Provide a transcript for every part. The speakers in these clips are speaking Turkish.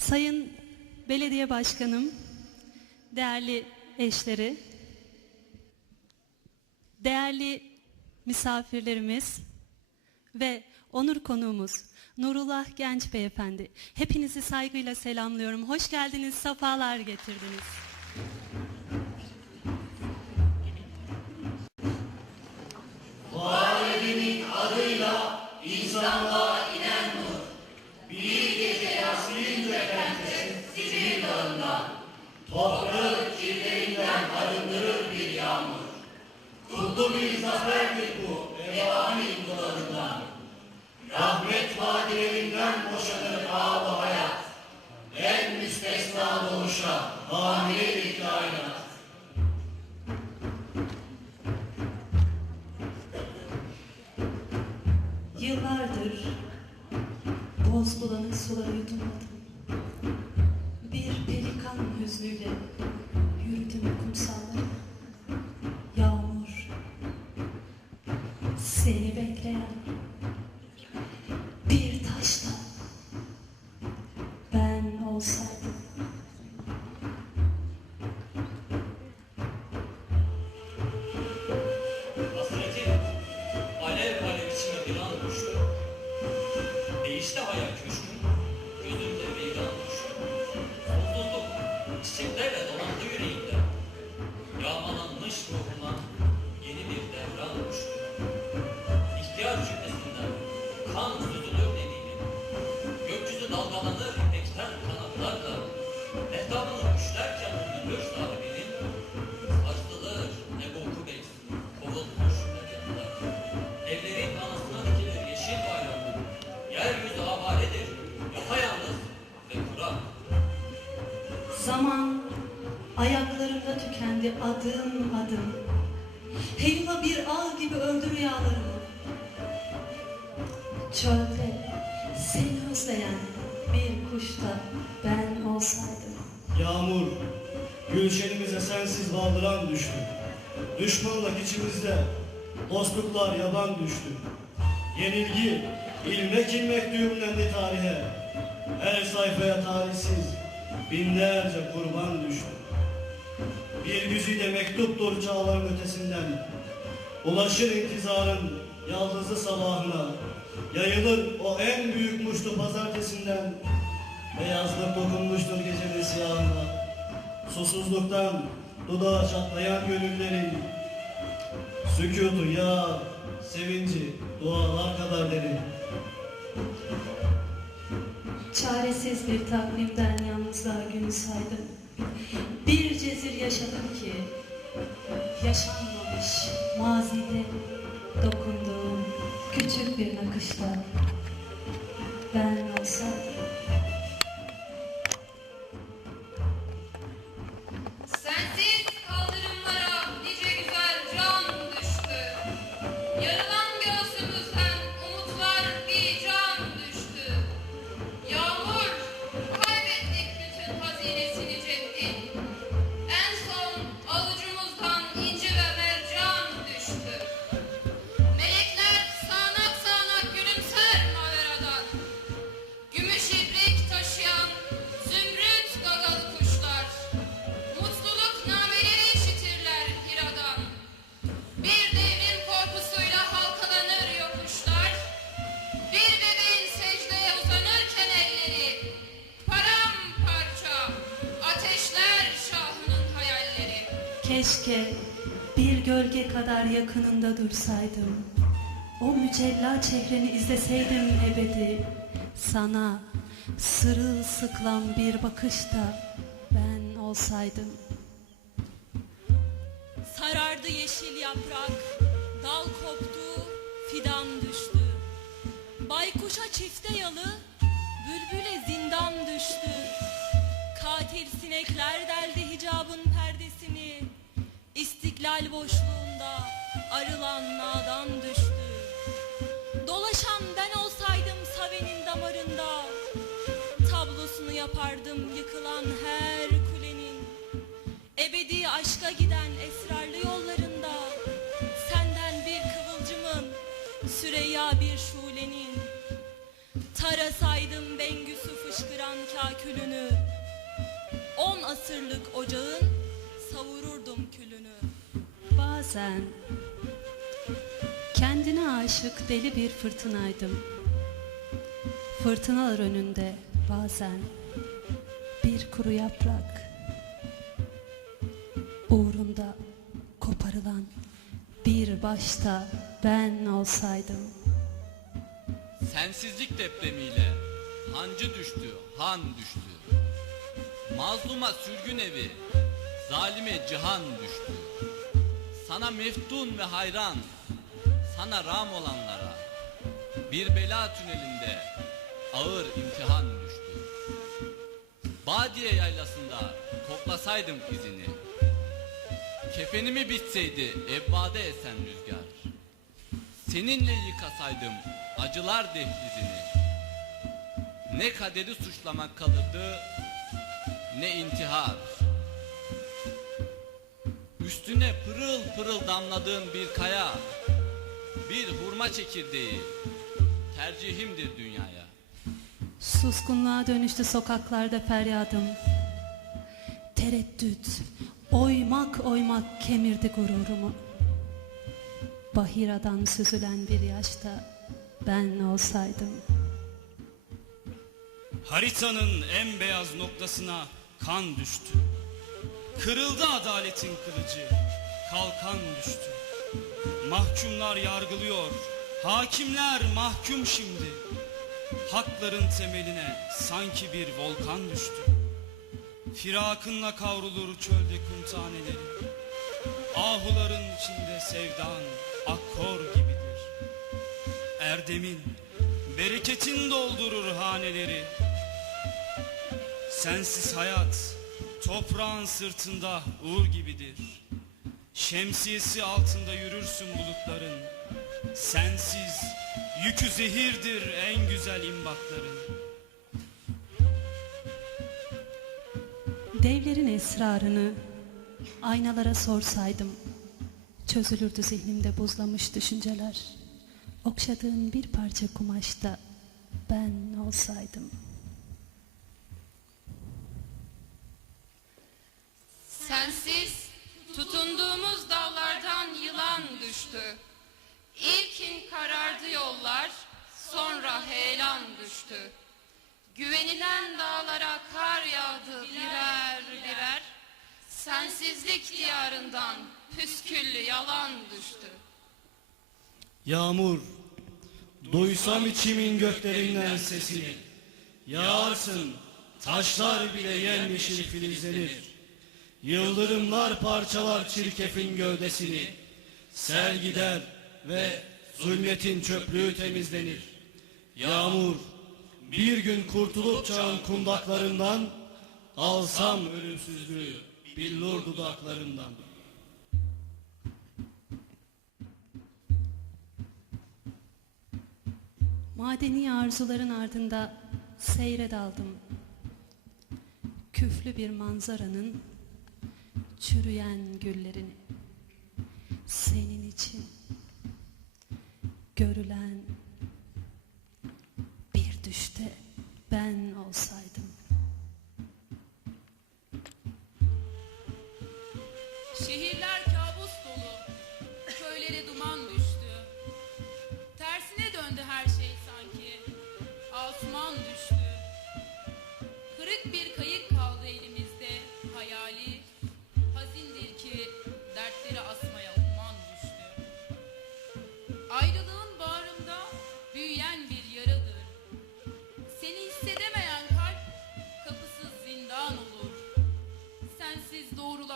Sayın Belediye Başkanım, değerli eşleri, değerli misafirlerimiz ve onur konuğumuz Nurullah Genç Beyefendi. Hepinizi saygıyla selamlıyorum. Hoş geldiniz, sefalar getirdiniz. Kutlu bir zaferdir bu evani yıllarından. Rahmet vadilerinden boşanır ağlı hayat. En müstesna doğuşa hamiledir kainat. Yıllardır boz bulanık suları yutamadım. Hüznüyle yürüdüm kumsallara. Adım adım. Helva bir ağ gibi öldü rüyalarımı. Çölde seni özleyen bir kuş da ben olsaydım. Yağmur, gülşenimize sensiz baldıran düştü. Düşmanlık içimizde, dostluklar yaban düştü. Yenilgi, ilmek ilmek düğümlendi tarihe. Her sayfaya talihsiz, binlerce kurban düştü. Bir güzide mektuptur çağların ötesinden. Ulaşır intizarın yaldızlı sabahına. Yayılır o en büyük muştu pazartesinden. Beyazlık dokunmuştur gecenin siyahına. Susuzluktan dudağı çatlayan gönüllerin. Sükutu ya sevinci dualar kadar derin. Çaresiz bir takvimden yalnızlığa günü saydım. Bir cezir yaşadım ki yaşanmamış mazide dokunduğum küçük bir nakışla ben olsaydım. Gölge kadar yakınında dursaydım. O mücella çehreni izleseydim ebedi. Sana sırılsıklam bir bakışta ben olsaydım. Sarardı yeşil yaprak, dal koptu, fidan düştü. Baykuşa çifte yalı, bülbüle zindan düştü. Katil sinekler deldi hicabın. İstiklal boşluğunda arılan nadan düştü. Dolaşan ben olsaydım Save'nin damarında. Tablosunu yapardım yıkılan her kulenin. Ebedi aşka giden esrarlı yollarında Senden bir kıvılcımın Süreyya bir şulenin Tarasaydım Bengüsü fışkıran adeta külünü. On asırlık ocağın savururdum külünü. Bazen kendine aşık deli bir fırtınaydım. Fırtınalar önünde bazen bir kuru yaprak. Uğrunda koparılan bir başta ben olsaydım. Sensizlik depremiyle hancı düştü, han düştü. Mazluma sürgün evi, zalime cihan düştü. Sana meftun ve hayran, sana ram olanlara bir bela tünelinde ağır imtihan düştü. Badiye yaylasında koklasaydım izini. Kefenimi bitseydi evvade esen rüzgar. Seninle yıkasaydım acılar dehlizini Ne kaderi suçlamak kalırdı ne intihar Üstüne pırıl pırıl damladığın bir kaya Bir hurma çekirdeği tercihimdir dünyaya Suskunluğa dönüştü sokaklarda feryadım. Tereddüt, oymak oymak kemirdi gururumu. Bahiradan süzülen bir yaşta ben olsaydım. Haritanın en beyaz noktasına kan düştü. Kırıldı adaletin kılıcı, kalkan düştü. Mahkumlar yargılıyor, hakimler mahkum şimdi. Hakların temeline sanki bir volkan düştü. Firakınla kavrulur çölde kum taneleri. Ahuların içinde sevdan akkor gibidir. Erdemin, bereketin doldurur haneleri. Sensiz hayat, toprağın sırtında uğur gibidir. Şemsiyesi altında yürürsün bulutların. Sensiz, yükü zehirdir en güzel imbakların. Devlerin esrarını aynalara sorsaydım çözülürdü zihnimde buzlamış düşünceler. Okşadığın bir parça kumaşta ben olsaydım. Sensiz tutunduğumuz dallardan yılan düştü. İlkin karardı yollar, sonra heyelan düştü. Güvenilen dağlara kar yağdı birer birer. Sensizlik diyarından püsküllü yalan düştü. Yağmur, duysam içimin göklerinden sesini. Yağarsın, taşlar bile yemyeşil filizlenir. Yıldırımlar parçalar çirkefin gövdesini. Sel gider ve zulmetin çöplüğü temizlenir. Yağmur, bir gün kurtulup çağın kundaklarından, alsam ölümsüzlüğü billur dudaklarından. Madeni arzuların ardında seyre daldım. Küflü bir manzaranın çürüyen güllerini. Senin için görülen bir düşte ben olsaydım.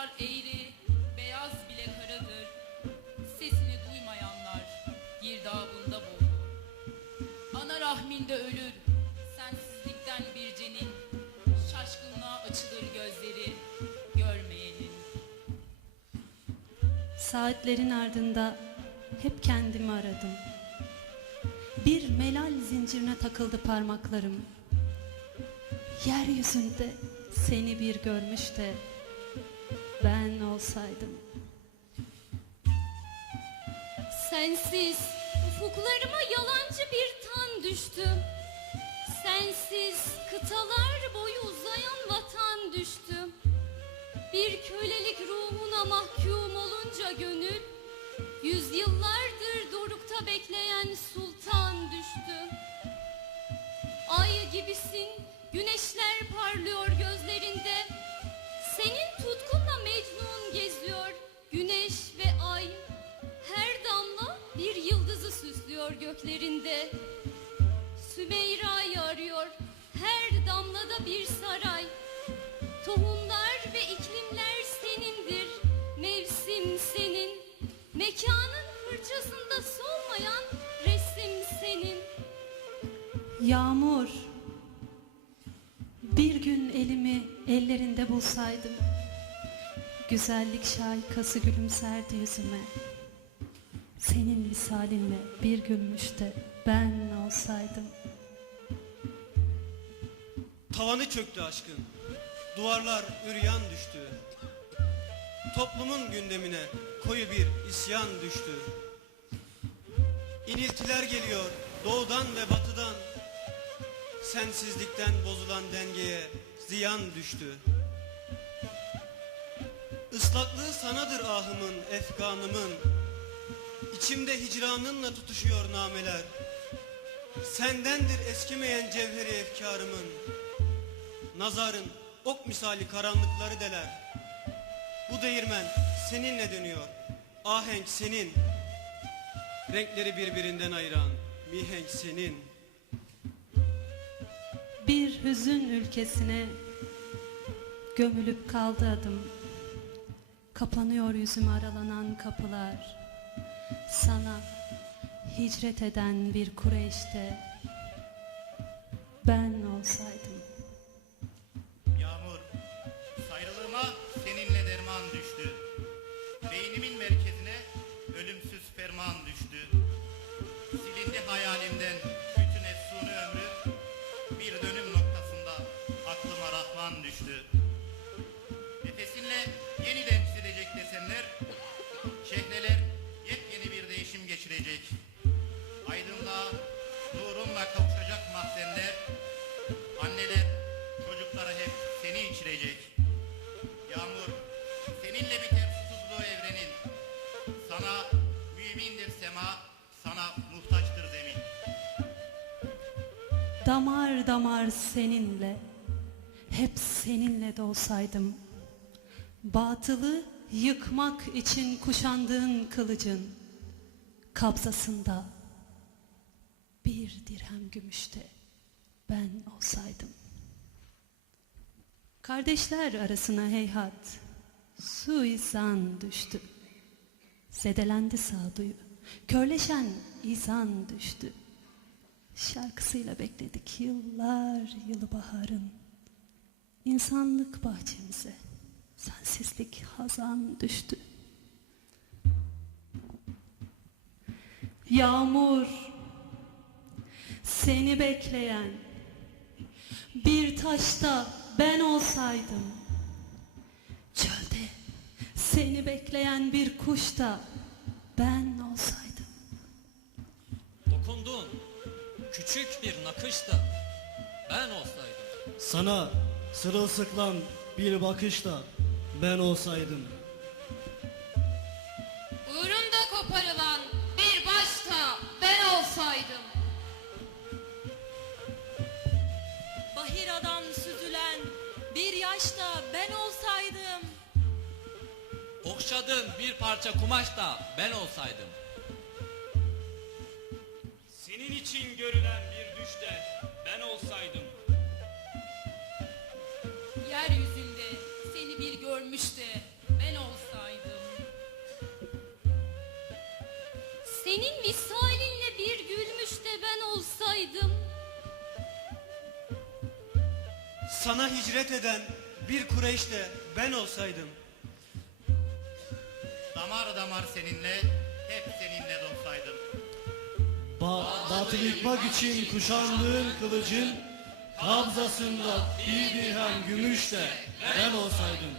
Doğrular eğri, beyaz bile karadır. Sesini duymayanlar girdabında boğulur. Ana rahminde ölür, sensizlikten bir cenin. Şaşkınlığa açılır gözleri, görmeyenin. Saatlerin ardında hep kendimi aradım. Bir melal zincirine takıldı parmaklarım. Yeryüzünde seni bir görmüş de ben olsaydım. Sensiz ufuklarıma yalancı bir tan düştü. Sensiz kıtalar boyu uzayan vatan düştü. Bir kölelik ruhuna mahkum olunca gönül Yüzyıllardır dorukta bekleyen sultan düştü. Ay gibisin güneşler parlıyor gözlerinde. Senin tutkunla Mecnun geziyor, güneş ve ay. Her damla bir yıldızı süslüyor göklerinde. Sümeyra'yı arıyor, her damlada bir saray. Tohumlar ve iklimler senindir, mevsim senin. Mekanın fırçasında solmayan resim senin. Yağmur. Bir gün elimi ellerinde bulsaydım. Güzellik şarkısı gülümserdi yüzüme. Senin misalinle bir gülmüş de ben olsaydım. Tavanı çöktü aşkın. Duvarlar üryan düştü. Toplumun gündemine koyu bir isyan düştü. İniltiler geliyor doğudan ve batıdan. Sensizlikten bozulan dengeye ziyan düştü. Islaklığı sanadır ahımın, efkanımın. İçimde hicranınla tutuşuyor nameler. Sendendir eskimeyen cevheri efkarımın. Nazarın ok misali karanlıkları deler. Bu değirmen seninle dönüyor. Ahenk senin. Renkleri birbirinden ayıran mihenk senin. Bir hüzün ülkesine gömülüp kaldı adım. Kapanıyor yüzüme aralanan kapılar. Sana hicret eden bir Kureyş'te ben Damar damar seninle, hep seninle de olsaydım. Batılı yıkmak için kuşandığın kılıcın kabzasında bir dirhem gümüşte ben olsaydım. Kardeşler arasına heyhat suizan düştü. Zedelendi sağduyu, körleşen izan düştü. Şarkısıyla bekledik yıllar yılı baharın. İnsanlık bahçemize sensizlik hazan düştü. Yağmur seni bekleyen bir taşta ben olsaydım. Çölde seni bekleyen bir kuşta ben küçük bir nakışta ben olsaydım. Sana sırılsıklam bir bakışla ben olsaydım. Uğrunda koparılan bir başta ben olsaydım. Bahiradan süzülen bir yaşta ben olsaydım. Okşadığın bir parça kumaş da ben olsaydım. Senin için görülen bir düşte ben olsaydım. Yeryüzünde seni bir görmüş de ben olsaydım. Senin misalinle bir gülmüş de ben olsaydım. Sana hicret eden bir Kureyş'te ben olsaydım. Damar damar seninle, hep seninle dolsaydım. Ba batılı yıkmak için kuşandığın kılıcın kabzasında bir dirhem gümüş de ben olsaydım.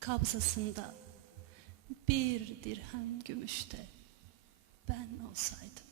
Kabzasında bir dirhem gümüşte ben olsaydım.